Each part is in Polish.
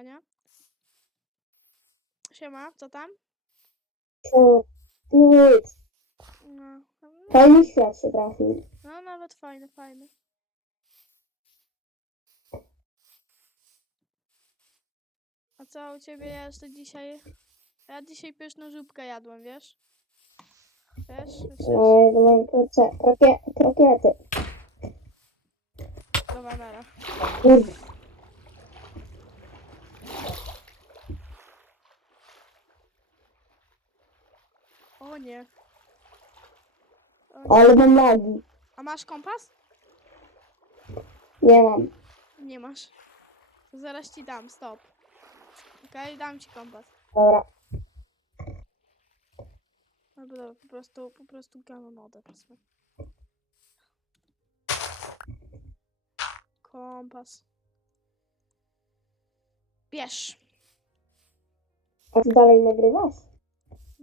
Wania. Siema, co tam? O, nic. No, Fajny świat się trafił. no nawet fajny, fajny. A co u ciebie jest dzisiaj? Ja dzisiaj pyszną zupkę jadłem, wiesz? Wiesz? Wiesz? No, ja mam krocie, krokie, krokiety. Do Wanera. Kurde. O nie. O nie. Ale mam lagi. A masz kompas? Nie mam. Nie masz. To zaraz ci dam, stop. Okej, dam ci kompas. Dobra. Albo dobra, po prostu, po prostu gamma wezmę. Kompas. Bierz. A ty dalej nagrywasz?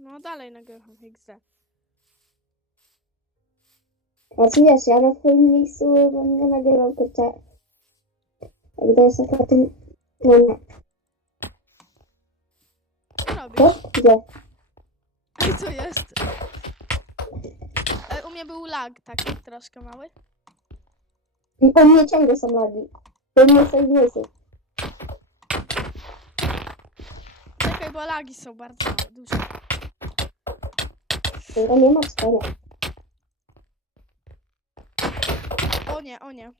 No dalej nagrywam XD. Znaczy wiesz, ja na twoim miejscu nie nagrywał kurczę. Jak to jest akurat nie. Co robisz? Co? Gdzie? Ej, co jest? E, u mnie był lag taki troszkę mały. I po mnie ciągle są lagi. Po mnie są miejscu. Czekaj, bo lagi są bardzo duże. Dobra, nie ma cztery. O nie, o nie.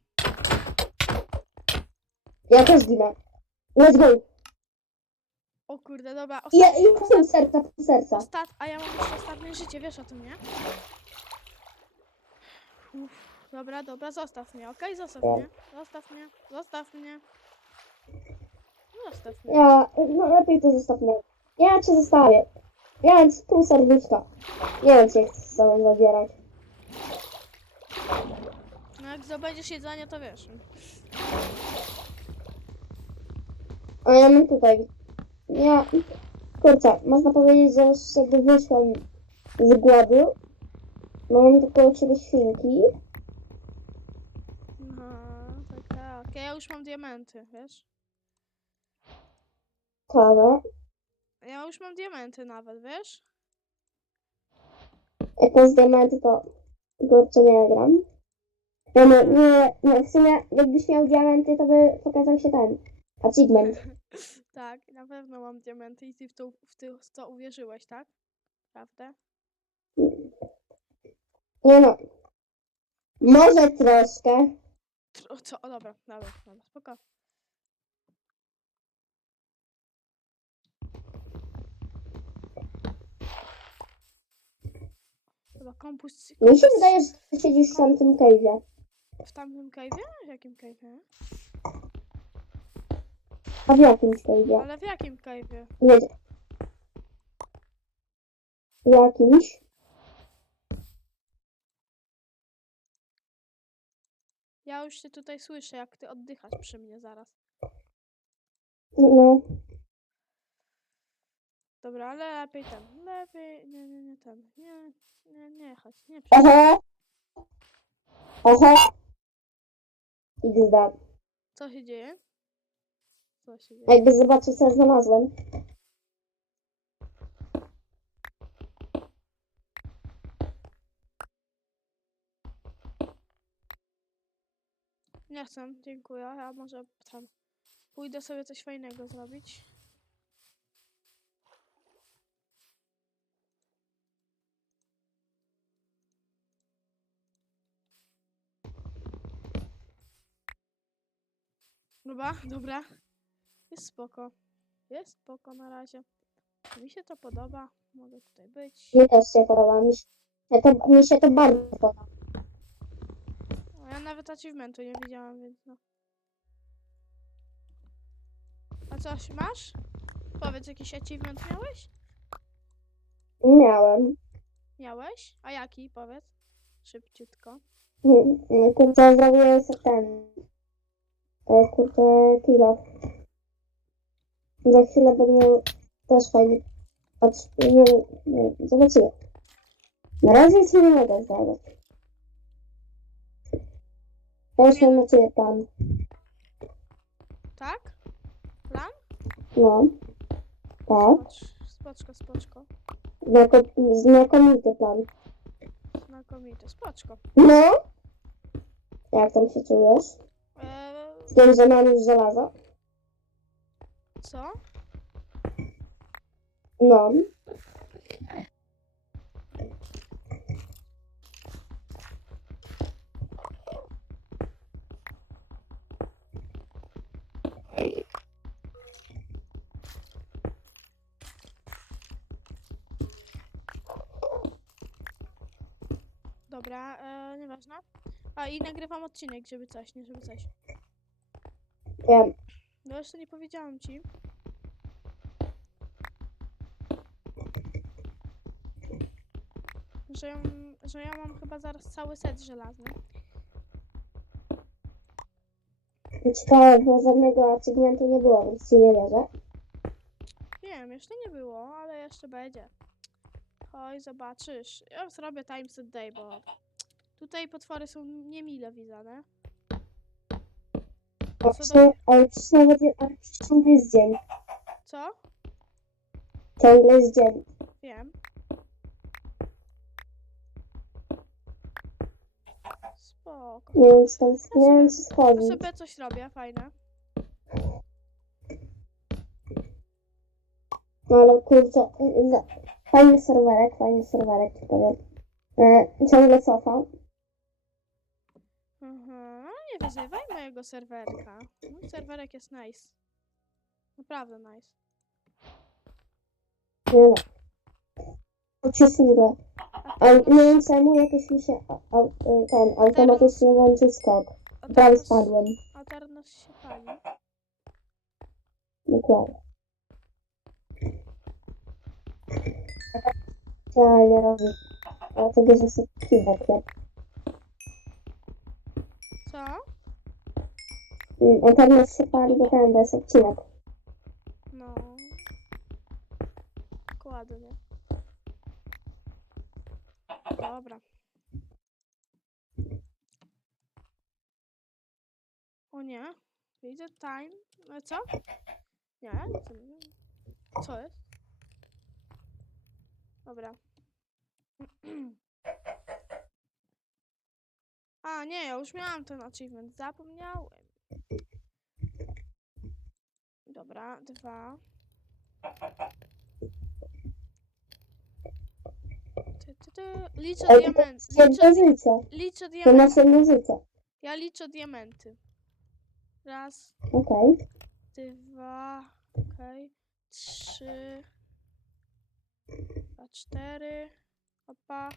Ja też ginę. Let's go. O kurde, dobra. I ja, i pół serca, pół serca. ostat... A ja mam jeszcze ostatnie życie, wiesz o tym, nie? Uff, dobra, dobra, zostaw mnie, okej? Zostaw Tak. mnie. Zostaw mnie, zostaw mnie. Zostaw mnie. Ja, no lepiej to zostaw mnie. Ja cię zostawię. Ja mam pół serduszka. Nie wiem, czy chcę z sobą zabierać. No jak zdobędziesz jedzenie, to wiesz. A ja mam tutaj. Ja, kurczę, można powiedzieć, że już jakby wyszłam z głodu. No mam tu koło siebie świnki. No, tak, tak. Ja już mam diamenty, wiesz? Kawę. Ja już mam diamenty nawet, wiesz? Jak mam z diamenty, to kurczę nie gram. Ja nie, nie, nie, w sumie jakbyś miał diamenty, to by pokazał się ten achievement. Tak, na pewno mam diamenty i ty w to, w ty, w to uwierzyłeś, tak? Prawda? Nie no. Może troszkę. Tr- O, co? O, dobra, dobra, dobra, spoko. Chyba kompus... Mi się wydaje, że ty siedzisz w tamtym cave'ie. W tamtym cave'ie? W jakim cave'ie? A w jakimś cave'ie? Ale w jakim cave'ie? Nie. W jakimś? Ja już się tutaj słyszę, jak ty oddychasz przy mnie zaraz. No. Dobra, ale lepiej ten. Lepiej. Nie, nie, nie ten. Nie, nie, nie chodź. Nie przy... Oho! Oho! XD. Co się dzieje? Co się dzieje? Jakby zobaczył, co ja znalazłem. Nie chcę, dziękuję. Ja może tam pójdę sobie coś fajnego zrobić. Dobra, dobra. Jest spoko. Jest spoko na razie. Mi się to podoba. Mogę tutaj być. Mi też się podoba. Mi się to, mi się to bardzo podoba. O, ja nawet achievementu nie widziałam, więc no. A coś masz? Powiedz, jakiś achievement miałeś? Miałem. Miałeś? A jaki? Powiedz. Szybciutko. Mm, mm, Kurczę, zrobiłem ten. E, Kurczę, kilo. Za chwilę będę miał też fajny. Patrz, nie, nie, zobaczymy. Na razie się nie mogę już mam na ciebie plan. Tak? Plan? No. Tak. Spocz, spoczko, spoczko. Znako- znakomity plan. Znakomite, spoczko. No. Jak tam się czujesz? Eee, Z tym, że mam już żelazo? co? No. Dobra, eee, nieważne. A i nagrywam odcinek, żeby coś, nie żeby coś. Wiem. No jeszcze nie powiedziałam ci. Że, ja- że ja mam chyba zaraz cały set żelazny. Ciekawe, bo żadnego achievementu nie było, więc ci nie wierzę. Wiem, jeszcze nie było, ale jeszcze będzie. Oj, zobaczysz. Ja zrobię time set day, bo tutaj potwory są niemile widziane. A Co do- ale przecież nawet ale przecież ciągle jest dzień. Co? Ciągle jest dzień. Wiem. Spoko. Nie wiem, czy tam nie wiem, czy sobie coś robię, fajne. No ale kurczę, y, za- fajny serwerek, fajny serwerek, ci powiem. E, ciągle cofa. Nie wyzywaj mojego serwerka. Mój serwerek jest nice. Naprawdę nice. Nie no. Teraz- nie wiem czemu jakoś mi się a, a, ten automatycznie włączył skok. Prawie spadłem. A teraz się pali. Dokładnie. Idealnie robi. Dlatego, że sobie kibek, nie? Mm, Internet się pali, bo to jest odcinek. No. Dokładnie. Dobra. O nie. Widzę time. No co? Nie, co, co jest? Dobra. A, nie, ja już miałam ten achievement. Zapomniałem. Dobra, dwa. Ty, ty, ty. Liczę Ale to diament. jest jedno Liczę, życie. liczę To diamenty. masz jedno życie. Ja liczę diamenty. Raz, Okej. dwa, okej, trzy, dwa, cztery, opa,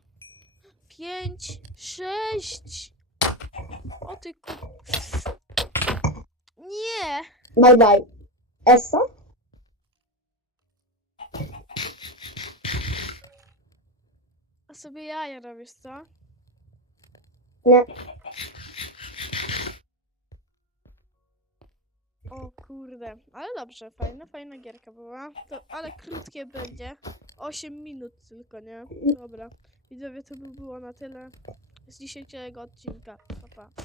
pięć, sześć. O ty ku... Nie! Bye bye. Essa? A sobie jaja robisz, co? Nie. O kurde, ale dobrze, fajna, fajna gierka była. To, ale krótkie będzie. 8 minut tylko, nie? Dobra. Widzowie, to by było na tyle z dzisiejszego odcinka. Pa, pa.